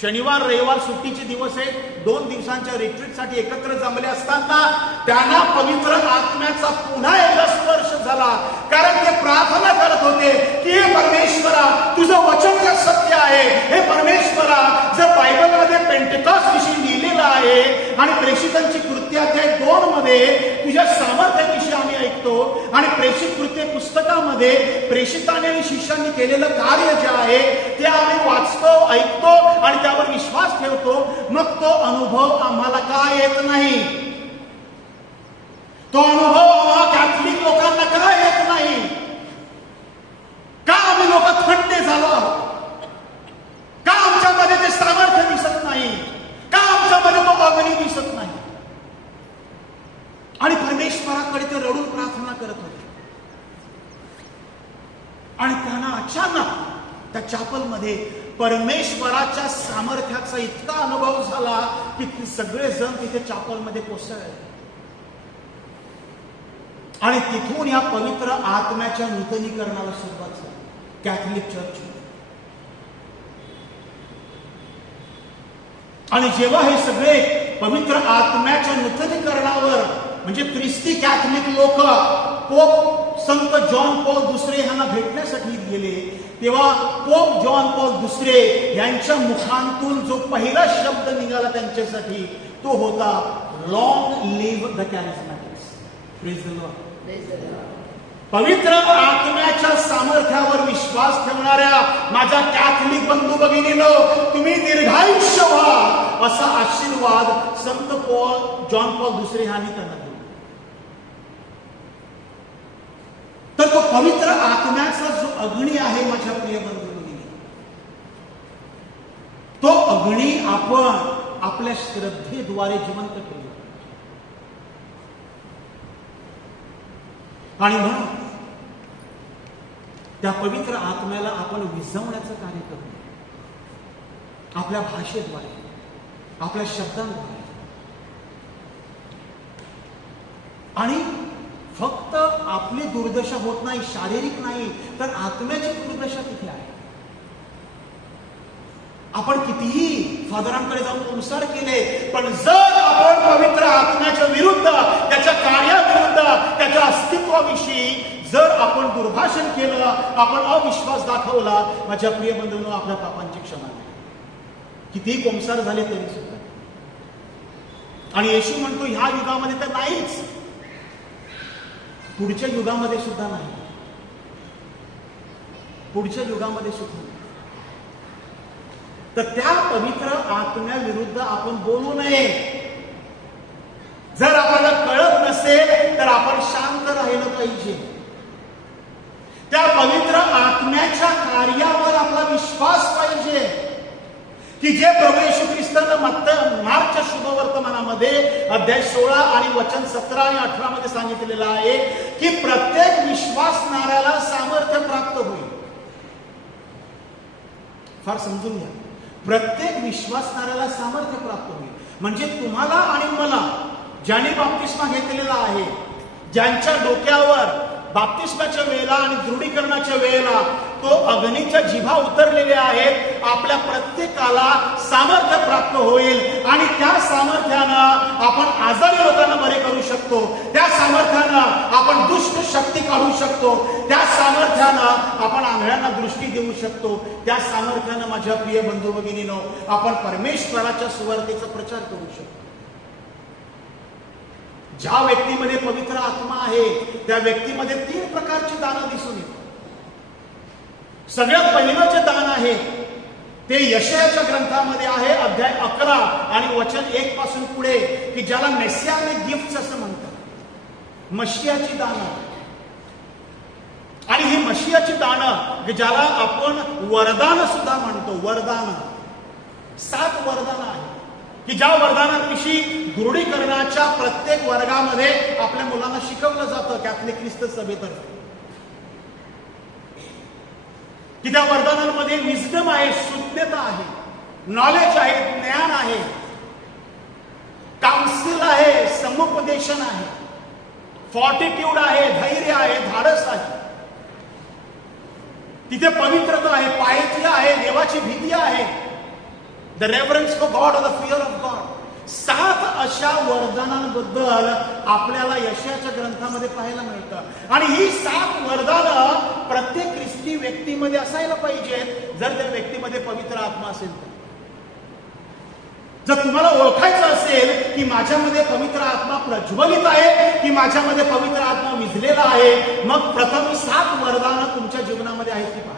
शनिवार रविवार सुट्टीचे दिवस आहे, 2 दिवसांच्या रिट्रीटसाठी एकत्र जमले असताना त्यांना पवित्र आत्म्याचा पुन्हा एकदा स्पर्श झाला. कारण ते प्रार्थना करत होते की हे परमेश्वरा, तुझं वचन जे सत्य आहे, हे परमेश्वरा, जर बायबलमध्ये पेंटेकॉस्ट विषयी लिहिलेलं आहे आणि प्रेषितांची कृत्य अध्याय 2 मध्ये तुझ्या सामर्थ्याविषयी आम्ही ऐकतो आणि प्रेषित कृत्य पुस्तकामध्ये प्रेषितांनी आणि शिष्यांनी केलेलं कार्य जे आहे ते आम्ही वाचतो, ऐकतो आणि त्यावर विश्वास ठेवतो, मग तो अनुभव आम्हाला का येत नाही? तो अनुभव आम्हाला कॅथलिक लोकांना का येत नाही? का आम्ही लोक थंडे झालो आहोत? का आमच्यामध्ये ते सामर्थ्य दिसत नाही? का आमच्यामध्ये तो अग्नी दिसत नाही? आणि परमेश्वराकडे ते रडून प्रार्थना करत होते. आणि त्यांना अचानक त्या चॅपलमध्ये परमेश्वराच्या सामर्थ्याचा इतका अनुभव झाला की सगळे जण तिथे चॅपलमध्ये कोसळले. आणि तिथून या पवित्र आत्म्याच्या नूतनीकरणाला सुरुवात झाली कॅथलिक चर्च. आणि जेव्हा हे सगळे पवित्र आत्म्याच्या नूतनीकरणावर म्हणजे ख्रिस्ती कॅथलिक लोक पोप संत जॉन पॉल दुसरे यांना भेटण्यासाठी गेले, तेव्हा पोप जॉन पॉल दुसरे यांच्या मुखांतून जो पहिला शब्द निघाला त्यांच्यासाठी तो होता, long live the charismatics. Praise the lord. पवित्र आत्म्याच्या सामर्थ्यावर विश्वास ठेवणाऱ्या माझ्या कॅथलिक बंधू भगिनींनो, तुम्ही दीर्घायुष्य व्हा, असा आशीर्वाद संत जॉन पॉल दुसरे यांनी त्यांना दिला. तर तो पवित्र आत्म्याचा जो अग्नी आहे माझ्या प्रिय बंधू भगिनी, तो अग्नी आपण आपल्या श्रद्धेद्वारे जिवंत केला. आणि म्हणून त्या पवित्र आत्म्याला आपण विझवण्याचं कार्य करू, आपल्या भाषेद्वारे, आपल्या शब्दांद्वारे. आणि फक्त आपली दुर्दशा होत नाही, शारीरिक नाही, तर आत्म्याची दुर्दशा तिथे आहे. आपण कितीही फादरांकडे जाऊन संसार केले, पण जर आपण पवित्र आत्म्याच्या विरुद्ध, त्याच्या कार्याविरुद्ध, त्याच्या अस्तित्वाविषयी जर आपण दुर्भाषण केलं, आपण अविश्वास दाखवला, माझ्या प्रिय बंधूंनो, आपल्या पापांची क्षमा नाही. कितीही कोमसार झाले तरी सुद्धा. आणि येशू म्हणतो ह्या युगामध्ये तर नाहीच, पुढच्या युगामध्ये सुद्धा नाही, पुढच्या युगामध्ये सुद्धा नाही. तर त्या पवित्र आत्म्याविरुद्ध आपण बोलू नये. जर आपल्याला कळत नसेल तर आपण शांत राहिलं पाहिजे. त्या पवित्र आत्म्याच्या कार्यावर आपला विश्वास पाहिजे. की जे प्रभू येशू ख्रिस्तानं मार्कच्या शुभवर्तमानामध्ये अध्याय 16 आणि वचन 17 आणि 18 मध्ये सांगितलेलं आहे की प्रत्येक विश्वासणाऱ्याला सामर्थ्य प्राप्त होईल. फार समजून घ्या, प्रत्येक विश्वासणाऱ्याला सामर्थ्य प्राप्त होईल. म्हणजे तुम्हाला आणि मला ज्याने बाप्तिस्मा घेतलेला आहे, ज्यांच्या डोक्यावर बाप्तिस्माच्या वेळेला आणि दृढीकरणाच्या वेळेला तो अग्नीच्या जिभा उतरलेल्या आहेत, आपल्या प्रत्येकाला सामर्थ्य प्राप्त होईल आणि त्या सामर्थ्यानं आपण आजारी लोकांना बरे करू शकतो. त्या सामर्थ्यानं आपण दुष्ट शक्ती काढू शकतो. त्या सामर्थ्यानं आपण आंधळ्यांना दृष्टी देऊ शकतो. त्या सामर्थ्यानं माझ्या प्रिय बंधू भगिनीनो आपण परमेश्वराच्या सुवार्तेचा प्रचार करू शकतो. ज्या व्यक्तीमध्ये पवित्र आत्मा आहे त्या व्यक्तीमध्ये 3 प्रकारची दानं दिसून येतात. सगळ्यात पहिलं जे दान आहे ते यशायाच्या ग्रंथामध्ये आहे, अध्याय 11 आणि वचन 1 पासून पुढे, की ज्याला मेसियानिक गिफ्ट्स असं म्हणतात. मशियाची दानं. आणि ही मशियाची दानं ज्याला आपण वरदान सुद्धा म्हणतो. वरदान 7 वरदान आहे की ज्या वरदानांविषयी दृढीकरणाच्या प्रत्येक वर्गामध्ये आपल्या मुलांना शिकवलं जातं कॅथलिक ख्रिस्त सभेतर्फे. की त्या वरदानांमध्ये विजडम आहे, शुद्धता आहे, नॉलेज आहे, ज्ञान आहे, काउन्सिल आहे, समुपदेशन आहे, फॉर्टिट्यूड आहे, धैर्य आहे, धाडस आहे. तिथे पवित्रता आहे, पायथी आहे, देवाची भीती आहे, the reverence for God, the fear of God. 7 अशा वरदानांबद्दल आपल्याला यशायाच्या ग्रंथामध्ये पाहायला मिळतं. आणि ही 7 वरदानं प्रत्येक ख्रिस्ती व्यक्तीमध्ये असायला पाहिजेत जर त्या व्यक्तीमध्ये पवित्र आत्मा असेल तर. जर तुम्हाला ओळखायचं असेल की माझ्यामध्ये पवित्र आत्मा प्रज्वलित आहे की माझ्यामध्ये पवित्र आत्मा विझलेला आहे, मग प्रथम 7 वरदानं तुमच्या जीवनामध्ये आहेत की पहा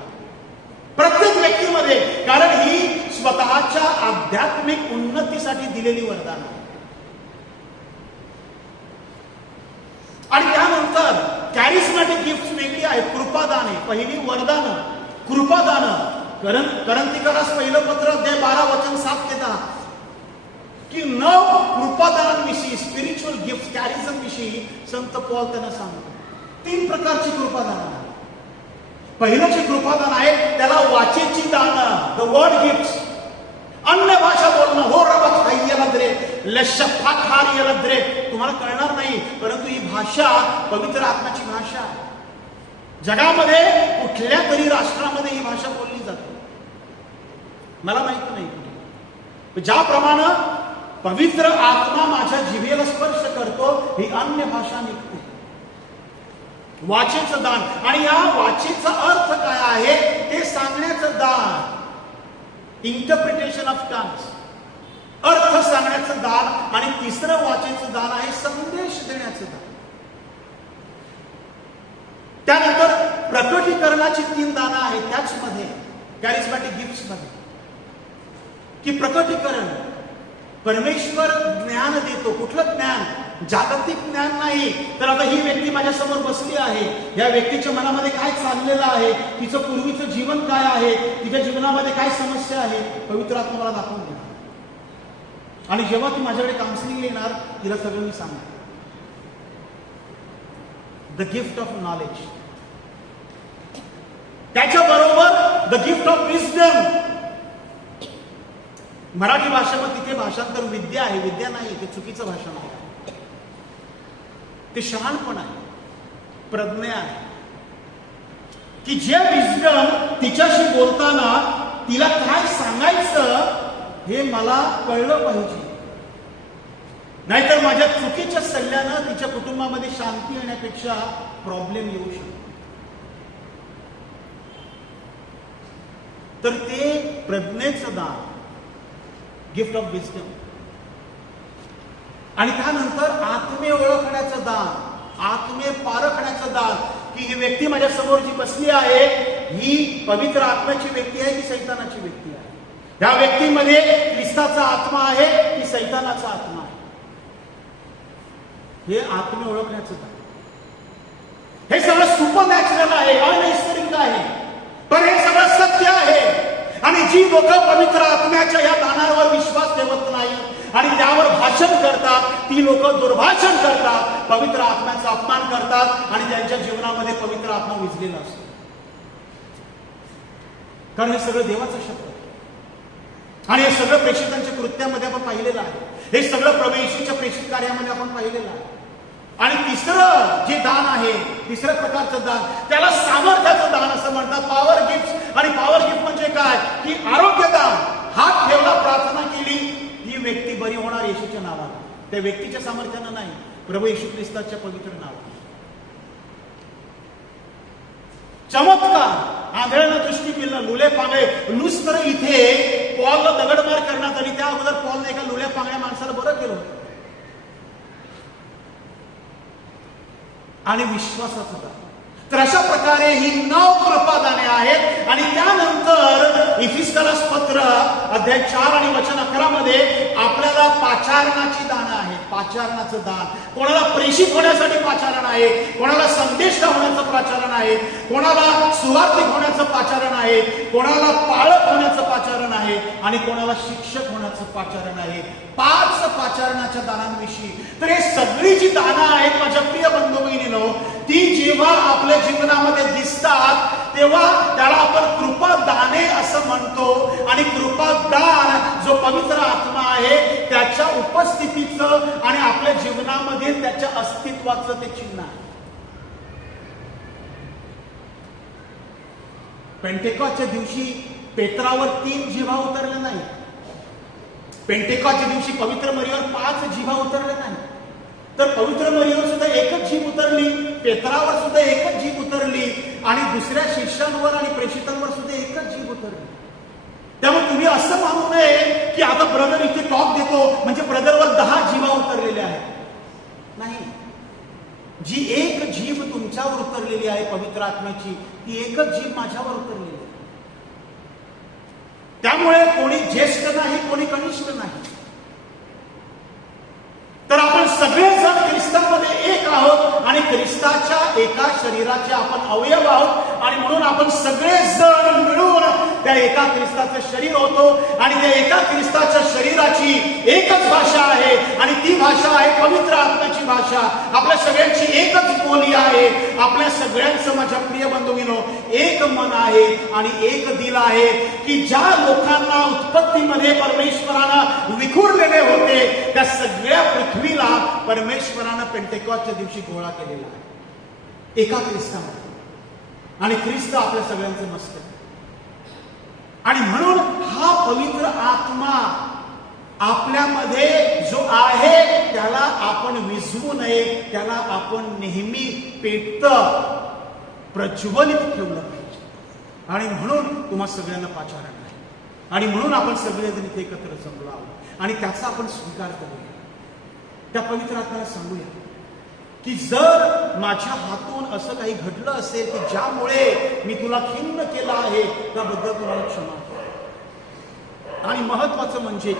प्रत्येक व्यक्तीमध्ये. कारण ही स्वतःच्या आध्यात्मिक उन्नतीसाठी दिलेली वरदान आहे. आणि त्यानंतर कॅरिस्मॅटिक गिफ्ट वेगळी आहे. कृपादान आहे. पहिली वरदान कृपादान. करंथीकरास पहिलं पत्र अध्याय 12 वचन 7 ते 10 की 9 कृपादानांविषयी, स्पिरिच्युअल गिफ्ट कॅरिझम विषयी संत पॉल त्यांना सांगतो. 3 प्रकारची कृपादान आहे. पहिलं जे कृपादान आहे त्याला वाचेची दानं, द वर्ड गिफ्ट्स. अन्य भाषा बोलणं. हो रबा खाय्यलद्रे लशफा खायलद्रे. तुम्हाला कळणार नाही परंतु ही भाषा पवित्र आत्म्याची भाषा आहे. जगामध्ये कुठल्या तरी राष्ट्रामध्ये ही भाषा बोलली जाते, मला माहिती नाही कुठे. ज्याप्रमाणे पवित्र आत्मा माझ्या जिभेला स्पर्श करतो ही अन्य भाषा निघते. वाचेचं दान. आणि या वाचेचा अर्थ काय आहे ते सांगण्याचं दान, इंटरप्रिटेशन ऑफ टंग्स, अर्थ सांगण्याचं दान. आणि तिसरं वाचेचं दान आहे संदेश देण्याचं दान. त्यानंतर प्रकटीकरणाची 3 दानं आहेत त्याचमध्ये कॅरिस्मॅटिक गिफ्ट्स मध्ये, की प्रकटीकरण. परमेश्वर ज्ञान देतो. कुठलं ज्ञान? जागतिक ज्ञान नाही. तर आता ही व्यक्ती माझ्या समोर बसली आहे, या व्यक्तीच्या मनामध्ये काय चाललेलं आहे, तिचं पूर्वीचं जीवन काय आहे, तिच्या जीवनामध्ये काय समस्या आहे, पवित्र आत्मा मला दाखवून देणार. आणि जेव्हा ती माझ्याकडे काउन्सिलिंग येणार तिला सगळं मी सांगणार. The gift of knowledge. त्याच्याबरोबर the gift of wisdom. Marathi भाषेमध्ये तिथे भाषांतर विद्या आहे. विद्या नाही, ते चुकीचं भाषण आहे. ते शहाणपण आहे, प्रज्ञा आहे. की जे विजडम तिच्याशी बोलताना तिला काय सांगायचं हे मला कळलं पाहिजे. नाहीतर माझ्या चुकीच्या सल्ल्यानं तिच्या कुटुंबामध्ये शांती येण्यापेक्षा प्रॉब्लेम येऊ शकतो. तर ते प्रज्ञेचं दान, गिफ्ट ऑफ विजडम. आणि त्यानंतर आत्मे ओळखण्याचं दान, आत्मे पारखण्याचं दान. की ही व्यक्ती माझ्या समोर जी बसली आहे ही पवित्र आत्म्याची व्यक्ती आहे की सैतानाची व्यक्ती आहे. या व्यक्तीमध्ये ख्रिस्ताचा आत्मा आहे की सैतानाचा आत्मा आहे. हे आत्मे ओळखण्याचं दान. हे सगळं सुपरनॅचरल आहे, अनैसर्गिक आहे, पण हे सगळं सत्य आहे. आणि जी लोक पवित्र आत्म्याच्या या कानावर विश्वास ठेवत नाही आणि त्यावर भाषण करतात, ती लोक दुर्भाषण करतात, पवित्र आत्म्याचा अपमान करतात आणि त्यांच्या जीवनामध्ये पवित्र आत्मा विझलेला असतो. कारण हे सगळं देवाचा शब्द आहे आणि हे सगळं प्रेषितांच्या कृत्यामध्ये आपण पाहिलेलं आहे. हे सगळं प्रभू येशूच्या प्रेषित कार्यामध्ये आपण पाहिलेलं आहे. आणि तिसरं जे दान आहे, तिसऱ्या प्रकारचं दान, त्याला सामर्थ्याचं दान असं म्हणतात, पॉवर गिफ्ट. आणि पॉवर गिफ्ट म्हणजे काय की आरोग्य दान. हात ठेवला, प्रार्थना केली, ही व्यक्ती बरी होणार येशूच्या नावाने, त्या व्यक्तीच्या सामर्थ्यानं नाही, प्रभू येशू ख्रिस्ताच्या पवित्र नावाने. चमत्कार, आंधळ्यांना दृष्टी मिळणं, लुले पांगळे. लुस्त्र इथे पॉलला दगडमार करण्यात आली, त्या अगोदर पॉलने एका लुल्या पांगळ्या माणसाला बरं केलं होतं. आणि विश्वासाचं दान. तर अशा प्रकारे ही 9 कृपादाने आहेत. आणि त्यानंतर इफिसकरास पत्र अध्याय 4 आणि वचन 11 मध्ये आपल्याला पाचारणाची दानं आहेत. पाचारणाचं दान, कोणाला प्रेषित होण्यासाठी पाचारण आहे, कोणाला संदेश होण्याचं पाचारण आहे, कोणाला सुवार्तिक होण्याचं पाचारण आहे, कोणाला पाळक होण्याचं पाचारण आहे आणि कोणाला शिक्षक होण्याचं पाचारण आहे. 5 पाचारणाच्या दानांविषयी. तर हे सगळी जी दानं आहेत माझ्या प्रिय बंधू भगिनींनो, ती जेव्हा आपल्या जीवनामध्ये दिसतात तेव्हा त्याला आपण कृपादाने असं म्हणतो. आणि कृपादान जो पवित्र आत्मा आहे त्याच्या उपस्थितीचं आणि आपल्या जीवनामध्ये त्याच्या अस्तित्वाचं ते चिन्ह आहे. पेंटेकॉस्टच्या दिवशी पेत्रावर 3 जिव्हा उतरले नाही. पेंटेकॉस्टच्या दिवशी पवित्र मरीवर 5 जिव्हा उतरले नाही. तर पवित्र मरीवर सुद्धा एकच जीभ उतरली, पेत्रावर सुद्धा एकच जीभ उतरली आणि दुसऱ्या शिष्यांवर आणि प्रेषितांवर सुद्धा एकच जीभ उतरली. त्यामुळे तुम्ही असं मानू नये की आता ब्रदर इथे टॉक देतो म्हणजे ब्रदरवर 10 जिव्हा उतरलेल्या आहेत. नाही, जी एक जीभ तुमच्यावर उतरलेली आहे पवित्र आत्म्याची, ती एकच जीभ माझ्यावर उतरलेली आहे. त्यामुळे कोणी ज्येष्ठ नाही, कोणी कनिष्ठ नाही. तर आपण सगळेजण ख्रिस्तामध्ये एक आहोत आणि ख्रिस्ताच्या एका शरीराचे आपण अवयव आहोत. आणि म्हणून आपण सगळेजण मिळून त्या एका ख्रिस्ताचं शरीर होतो. आणि त्या एका ख्रिस्ताच्या शरीराची एकच भाषा आहे आणि ती भाषा आहे पवित्र आत्म्याची भाषा. आपल्या सगळ्यांची एकच बोली आहे. आपल्या सगळ्यांचं माझ्या प्रिय बंधूंनो एक मन आहे आणि एक दिल आहे. की ज्या लोकांना उत्पत्तीमध्ये परमेश्वरानं विखुरलेले होते त्या सगळ्या पृथ्वीला परमेश्वरानं पेंटेकॉस्टच्या दिवशी गोळा केलेला आहे एका ख्रिस्तामध्ये. आणि ख्रिस्त आपल्या सगळ्यांचं मस्तक. आणि म्हणून हा पवित्र आत्मा आपल्यामध्ये जो आहे त्याला आपण विझवू नये, त्याला आपण नेहमी पेटतं प्रज्वलित ठेवलं पाहिजे. आणि म्हणून तुम्हा सगळ्यांना पाचारण आहे. आणि म्हणून आपण सगळेजण इथे एकत्र जमलो आहोत आणि त्याचा आपण स्वीकार करूया. त्या पवित्र आत्म्याला सांगूया की जर माझ्या हातून असं काही घडलं असेल की ज्यामुळे मी तुला खिन्न केलं आहे त्याबद्दल तुम्हाला क्षमा. आणि महत्वाचं म्हणजे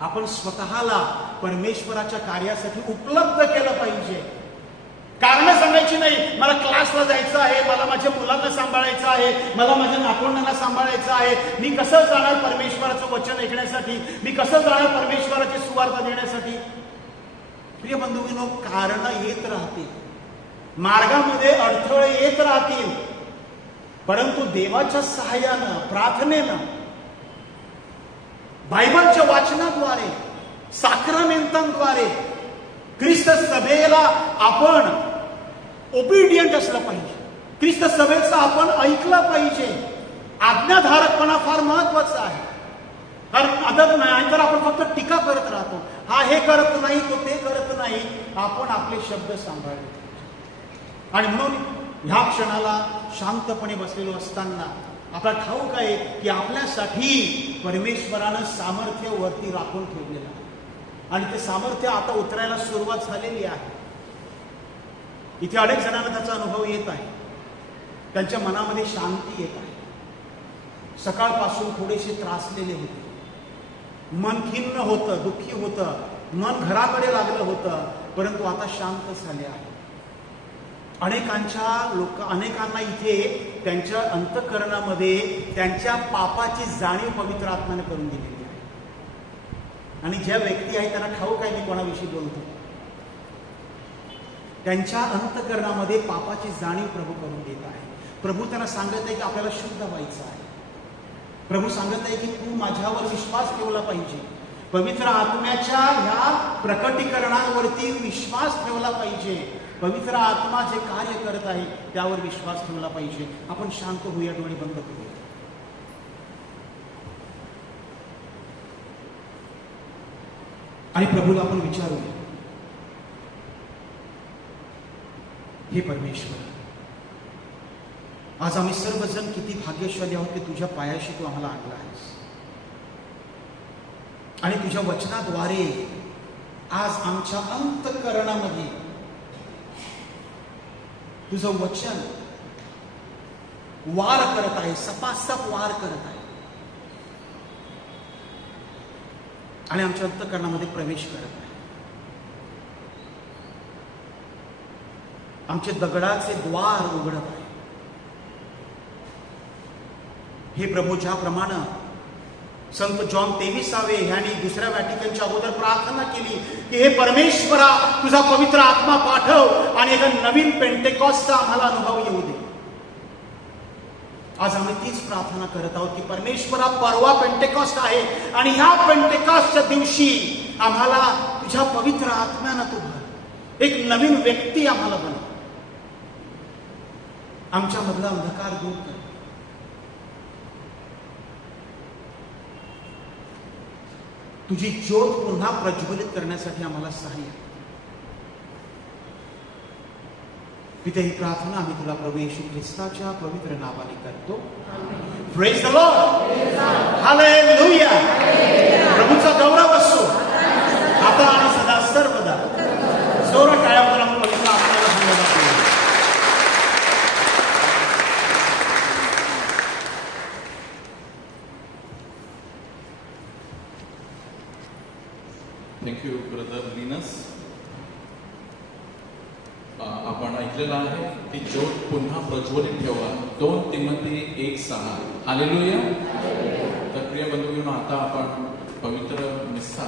आपण स्वतःला परमेश्वराच्या कार्यासाठी उपलब्ध केलं पाहिजे. कारण सांगायची नाही, मला क्लासला जायचं आहे, मला माझ्या मुलांना सांभाळायचं आहे, मला माझ्या नातवंडांना सांभाळायचं आहे, मी कसं जाणार परमेश्वराचं वचन ऐकण्यासाठी, मी कसं जाणार परमेश्वराची सुवार्ता देण्यासाठी. प्रिय बंधूंनो, कारण येत राहतील, मार्गामध्ये अडथळे येत राहतील, परंतु देवाच्या सहाय्यानं, प्रार्थनेनं, बायबलच्या वाचनाद्वारे, साक्रमेंटांद्वारे ख्रिस्त सभेला आपण ओबिडियंट असलं पाहिजे. ख्रिस्त सभेचं आपण ऐकलं पाहिजे. आज्ञाधारकपणा फार महत्वाचा आहे. कारण आदर नाही तर आपण फक्त टीका करत राहतो. हा हे करत नाही, तो ते करत नाही. आपण आपले शब्द सांभाळले. आणि म्हणून ह्या क्षणाला शांतपणे बसलेलो असताना आपला ठाऊक आहे की आपल्यासाठी परमेश्वरानं सामर्थ्य वरती राखून ठेवलेलं आहे आणि ते सामर्थ्य आता उतरायला सुरुवात झालेली आहे. इथे अनेक जणांना त्याचा अनुभव येत आहे. त्यांच्या मनामध्ये शांती येत आहे. सकाळपासून थोडेसे त्रासलेले होते, मन खिन्न होतं, दुःखी होतं, मन घराकडे लागलं होतं, परंतु आता शांत झाले आहे. अनेकांना इथे त्यांच्या अंतःकरणामध्ये त्यांच्या पापाची जाणीव पवित्र आत्म्याने करून दिलेली आहे. आणि ज्या व्यक्ती आहेत त्यांना ठाऊक आहे मी कोणाविषयी बोलतो. त्यांच्या अंतःकरणामध्ये पापाची जाणीव प्रभू करून देत आहे. प्रभू त्यांना सांगत आहे की आपल्याला शुद्ध व्हायचं आहे. प्रभू सांगत आहे की तू माझ्यावर विश्वास ठेवला पाहिजे. पवित्र आत्म्याच्या ह्या प्रकटीकरणावरती विश्वास ठेवला पाहिजे. पवित्र आत्मा जे कार्य करत आहे त्यावर विश्वास ठेवला पाहिजे. आपण शांत होऊया, डोळे बंद करूया. आणि प्रभूला आपण विचारूया, हे परमेश्वर, आज आम्ही सर्वजण किती भाग्यशाली आहोत की तुझ्या पायाशी तू आम्हाला आणला आहेस. आणि तुझ्या वचनाद्वारे आज आमच्या अंतःकरणामध्ये तुझं वचन वार करत आहे, सपासप वार करत आहे आणि आमच्या अंतःकरणामध्ये प्रवेश करत आहे. आमचे दगडाचे द्वार उघडत आहे. हे प्रभू, ज्याप्रमाणे संत जॉन 23 ह्यांनी दुसऱ्या व्हॅटिकनच्या अगोदर प्रार्थना केली की हे परमेश्वरा, तुझा पवित्र आत्मा पाठव आणि एक नवीन पेंटेकॉस्टचा आम्हाला अनुभव येऊ दे. आज आम्ही तीच प्रार्थना करत आहोत की परमेश्वरा, परवा पेंटेकॉस्ट आहे आणि ह्या पेंटेकॉस्टच्या दिवशी आम्हाला तुझ्या पवित्र आत्म्यानं तू भर, एक नवीन व्यक्ती आम्हाला बनव, आमच्या मधला अंधकार दूर कर. तुझी ज्योत पुन्हा प्रज्वलित करण्यासाठी आम्हाला सहाय्य. पिते, ही प्रार्थना आम्ही तुला प्रभू येशू ख्रिस्ताच्या पवित्र नावाने करतो. Praise the lord, hallelujah. प्रभूचा गौरव असो आता आणि सदा सर्वदा. जोरात टाळ्या वाजवून आपण पवित्र आत्म्याला धन्यवाद देऊ. Thank you brother Linus. आपण ऐकलेलं आहे की ज्योत पुन्हा प्रज्वलित ठेवा, 2 तिमोथी 1:6. हालेलुया. तर प्रिय बंधूंनो, आता आपण पवित्र मिस्सा